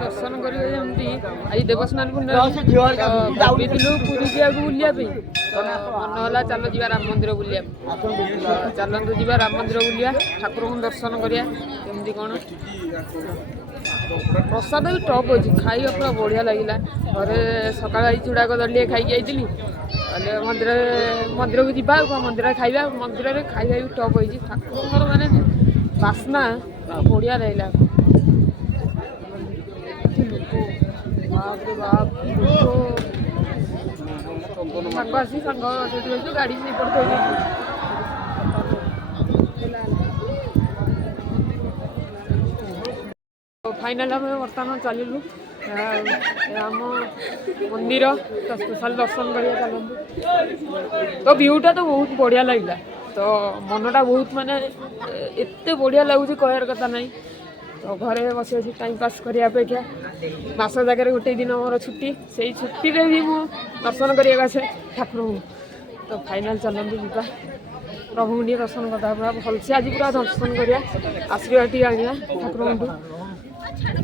दर्शन करेंगे जमी आज देवस्नान पूर्णिमा भाविलु पुरी जावाक बुलाया मन है चल जा राम मंदिर बुलिया चलतु जा राम मंदिर बुलिया ठाकुर को दर्शन करिया केमती कौन प्रसाद भी टप अच्छी खाଇବା पूरा बढ़िया लगे घरे सका चूड़ा कदली खाई आई मंदिर मंदिर को जीवा मंदिर खाଇବା मंदिर में खाଇବା भी टप अच्छी ठाकुर माने बास्ना बढ़िया लगे सांग आसी सांग गाड़ी से पड़े फाइनाल आम बर्तमान चलू राम मंदिर तो स्पेशल दर्शन करिया चलतु तो व्यूटा तो बहुत बढ़िया लगे तो मनटा बहुत माने एत बढ़िया लगुच कहर कथा ना तो घरे बस बस टाइम पास करने अपेक्षा मास जगह गोटे दिन मोर छुट्टी से छुट्टी भी मु दर्शन करने आसे ठाकुर तो फाइनाल चलतु जा प्रभु टे दर्शन करता पूरा भलसे आज पूरा दर्शन करिया आशीर्वाद टी आनिया ठाकुर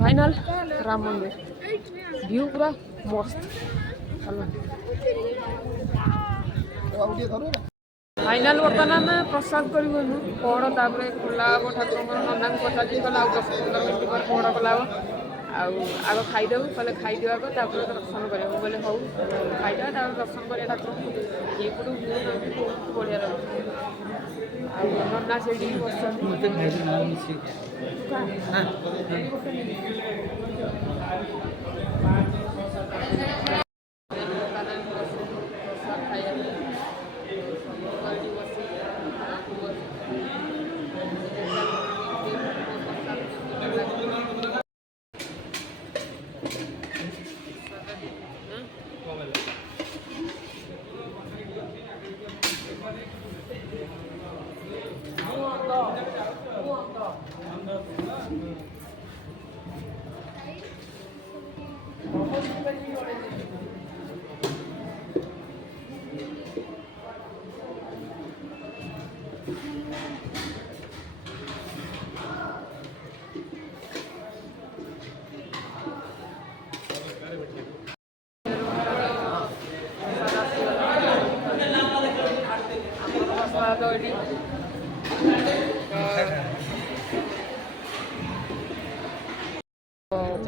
फाइनाल राम मंदिर व्यू पूरा मस्त फाइनाल बर्तमान आम प्रसाद करूँ पहड़ तापर खोला हम ठाकुर नना को पचार कला 10-15 मिनट पर पहड़ कला आग खाईदेव कले खाईदेवा दर्शन करा बोले हूँ खाईदेवा दर्शन करा ठाकुर ये पटू बहुत बढ़िया लगे नना से बस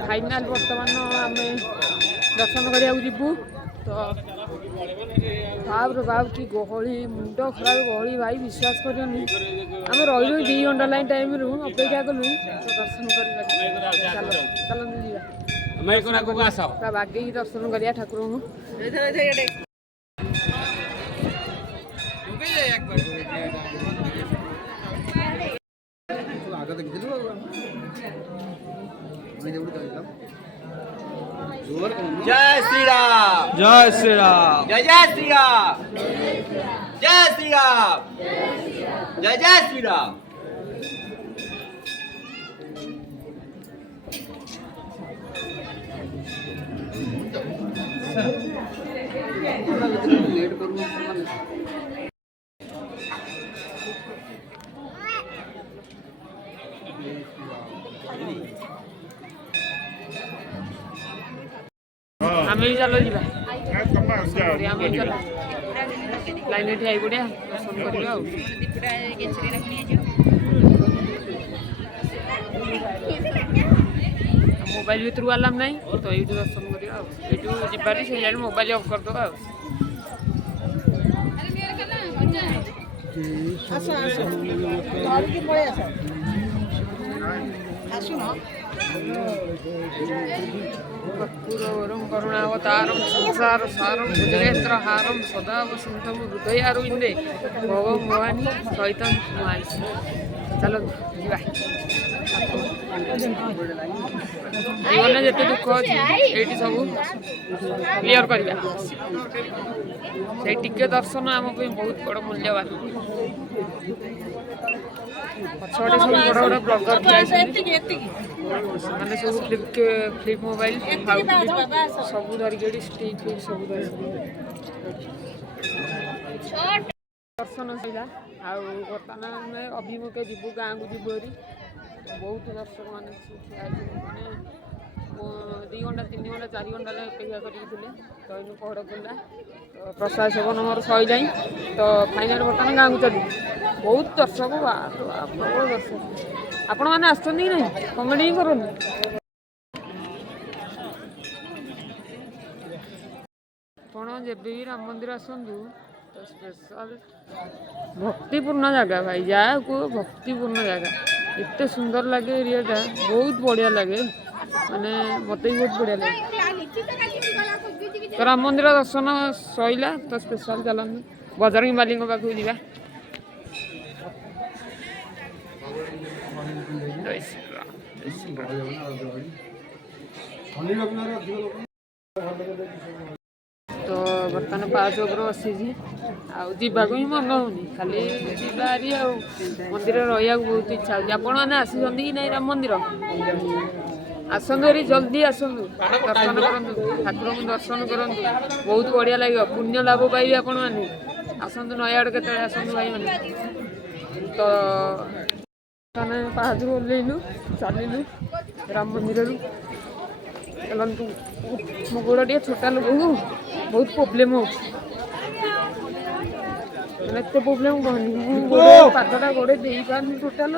फाइनाल बर्तमान आम दर्शन करा जीवु तो बाप रे बाप की गहली मुंड खराब गहली भाई विश्वास करनी आम रही 2 घंटा लाइन टाइम रू अपेक्षा कलु तो दर्शन कर बागे दर्शन करिया ठाकुर जय श्री राम जय श्री राम जय जय श्री राम जय श्री राम जय जय श्री राम लेट करूँ आम भी चलो जी चलो लाइन ठिया पड़िया दर्शन करवा मोबाइल भर आलाम ना तो ये दर्शन करवा ये से मोबाइल अफ करदे कर्पूरवरं करुणावतारं संसार सारं भुजगेन्द्रहारं सदा वसन्तं हृदयारविन्दे भवं भवानी सहितं मानस चलो जीवा जीवन में जिते दुख अच्छी ये सब क्लीयर करवा से टिके दर्शन आम बहुत बड़ मूल्यवान पछपटे सब बड़ बड़ ब्लगर मैंने सब फ्लिप मोबाइल सब धरिकी स्टिक सब दर्शन सैला बर्तमान अभिमुखे जीवु गाँव को जीवु ବହୁତ ଦର୍ଶକ ମାନେ ଠିଆ ହେଇଛନ୍ତି ମାନେ 2 ଘଣ୍ଟା 3 ଘଣ୍ଟା 4 ଘଣ୍ଟା ଅପେକ୍ଷା କରିକି ଥିଲେ ତ ଏଇନୁ ପହଡ଼ ଖୋଲିଲା ତ ପ୍ରସାଦ ସେବନ ମୋର ସରିଲାଣି ତ ଫାଇନାଲ୍ ବର୍ତ୍ତମାନ ଗାଁକୁ ଚାଲିବୁ ବହୁତ ଦର୍ଶକ ପ୍ରବଳ ଦର୍ଶକ ଆପଣମାନେ ଆସୁଛନ୍ତି କି ନାହିଁ କମେଣ୍ଟ ହିଁ କରନ୍ତୁ। ଆପଣ ଯେବେ ବି ରାମ ମନ୍ଦିର ଆସନ୍ତୁ ତ ସ୍ପେଶାଲ ଭକ୍ତିପୂର୍ଣ୍ଣ ଜାଗା ଭାଇ ଯାହା କୁହ ଭକ୍ତିପୂର୍ଣ୍ଣ ଜାଗା ଏତେ ସୁନ୍ଦର ଲାଗେ ଏରିଆଟା ବହୁତ ବଢ଼ିଆ ଲାଗେ ମାନେ ମୋତେ ବି ବହୁତ ବଢ଼ିଆ ଲାଗେ। ତ ରାମ ମନ୍ଦିର ଦର୍ଶନ ସଇଲା ତ ସ୍ପେଶାଲ ଚାଲନ୍ତୁ ବଜରଙ୍ଗୀ ବାଲିଙ୍କ ପାଖକୁ ଯିବା। ଜୟ ଶ୍ରୀରାମ ଜୟ ଶ୍ରୀରାମ। ତ ବର୍ତ୍ତମାନ ପାହାଚ ଉପରେ ବସିଛି ଆଉ ଯିବାକୁ ହିଁ ମନ ହେଉନି ଖାଲି ଯିବା ହାରି ଆଉ ମନ୍ଦିରରେ ରହିବାକୁ ବହୁତ ଇଚ୍ଛା ହେଉଛି। ଆପଣମାନେ ଆସିଛନ୍ତି କି ନାହିଁ ରାମ ମନ୍ଦିର ଆସନ୍ତୁ ହାରି ଜଲ୍ଦି ଆସନ୍ତୁ ଦର୍ଶନ କରନ୍ତୁ ଠାକୁରଙ୍କୁ ଦର୍ଶନ କରନ୍ତୁ ବହୁତ ବଢ଼ିଆ ଲାଗିବ ପୁଣ୍ୟ ଲାଭ ପାଇବେ ଆପଣମାନେ ଆସନ୍ତୁ ନୟାଗଡ଼ କେତେବେଳେ ଆସନ୍ତୁ ଭାଇମାନେ। ତ ଆମେ ପାହାଚରୁ ଓହ୍ଲେଇଲୁ ଚାଲିଲୁ ରାମ ମନ୍ଦିରରୁ ଚାଲନ୍ତୁ ମୋ ଗୋଡ଼ ଟିକେ ଛୋଟା ଲୋକକୁ ବହୁତ ପ୍ରୋବ୍ଲେମ୍ ହେଉଛି ମାନେ ଏତେ ପ୍ରୋବ୍ଲେମ୍ କହନି ମୁଁ ଗୋଡ଼ ପାଦଟା ଗୋଡ଼େ ଦେଇପାରୁନି ଟୋଟାଲ।